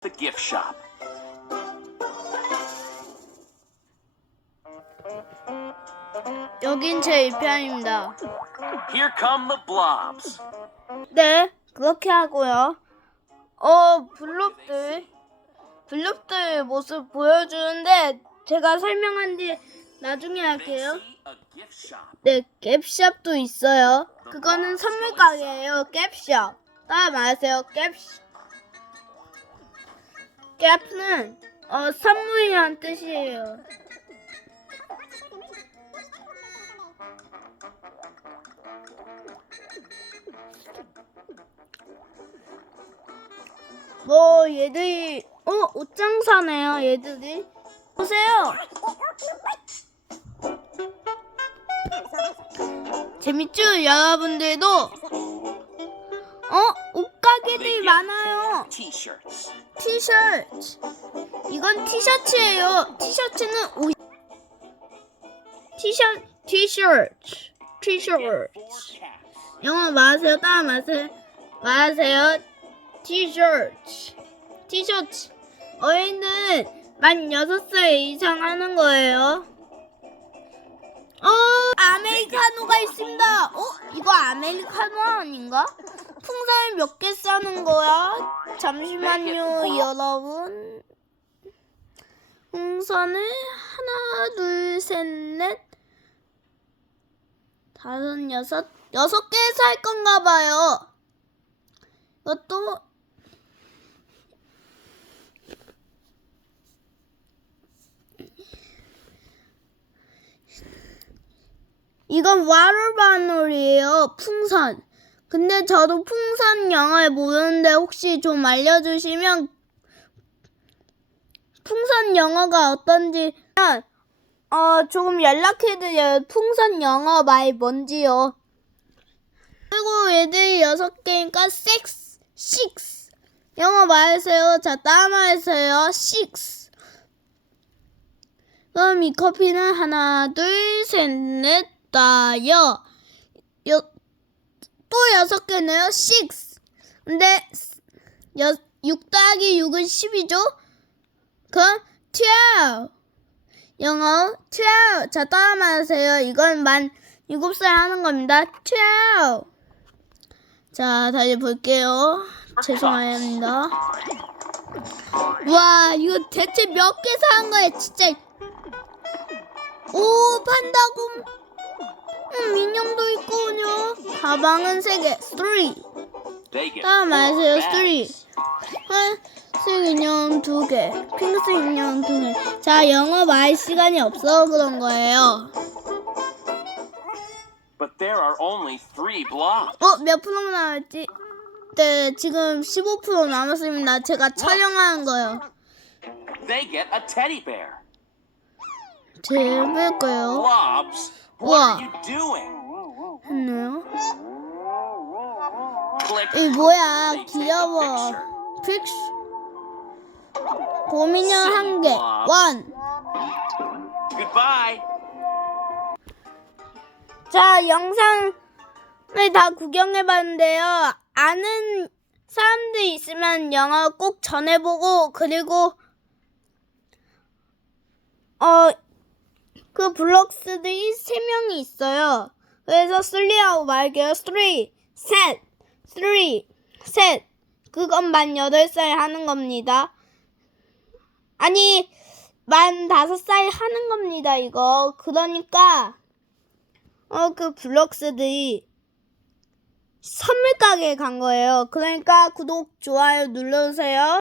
the gift shop. 여긴 제 1편입니다. Here come the blobs. 네, 그렇게 하고요. 어, 블록들, 블록들 모습 보여주는데 제가 설명한 뒤 나중에 할게요. 네, 갭샵도 있어요. 그거는 선물 가게예요. 갭샵. 따라 말하세요. 갭. 갭은 어 선물이란 뜻이에요. 뭐 얘들이 어 옷장사네요. 얘들이 보세요. 재밌죠? 여러분들도 어? 옷가게들이 많아요. 티셔츠. 이건 티셔츠예요. 티셔츠는 옷. 티셔 티셔츠. 티셔츠. Cats. 영어 말하세요. 따라 말하세요. 말하세요. 티셔츠. 티셔츠. 어린이는 만 6살 이상 하는 거예요. 어, 아메리카노가 있습니다. 어, 이거 아메리카노 아닌가? 풍선을 몇 개 싸는 거야? 잠시만요, 여러분. 풍선을 하나, 둘, 셋, 넷, 다섯, 여섯, 여섯 개 살 건가 봐요. 이것도 이건 와르바놀이에요. 풍선. 근데 저도 풍선 영어를 모르는데 혹시 좀 알려주시면 풍선 영어가 어떤지 어 조금 연락해드려요. 풍선 영어 말 뭔지요. 그리고 얘들이 여섯 개니까 six, six. 영어 말하세요. 자, 따라 말하세요. six. 그럼 이 커피는 하나, 둘, 셋, 넷, 다여. 여, 또 여섯 개네요. six. 근데 여, 6 더하기 6은 10이죠? 그럼 twelve. 영어 twelve. 자, 따라 말하세요. 이건 만 7살 하는 겁니다. twelve. 자, 다시 볼게요. 죄송합니다. 와, 이거 대체 몇 개 사는 거야, 진짜. 오, 판다곰. 음, 민영도 있군요. 가방은 3개. 3. They get 따라 four 말하세요. bags. 3. 색 인형 2개. 핑크색 인형 2개. 자, 영어 말 시간이 없어 그런 거예요. But there are only three blobs. 어, 몇 프로 남았지? 네, 지금 15% 남았습니다. 제가 촬영하는 거요. They get a teddy bear. 제일 거요. Blobs, 우와. 했네요. 이 뭐야, 귀여워. 픽스. 곰인형 한 개. 원. 자, 영상을 다 구경해봤는데요. 아는 사람들 있으면 영어 꼭 전해보고, 그리고, 어, 그 블록스들이 세 명이 있어요. 그래서 쓰리하고 말게요. 쓰리, 셋, 쓰리, 셋. 그건 만 여덟 살 하는 겁니다. 아니, 만 다섯 살 하는 겁니다, 이거. 그러니까, 어, 그 블록스들이 선물 가게에 간 거예요. 그러니까 구독, 좋아요 눌러주세요.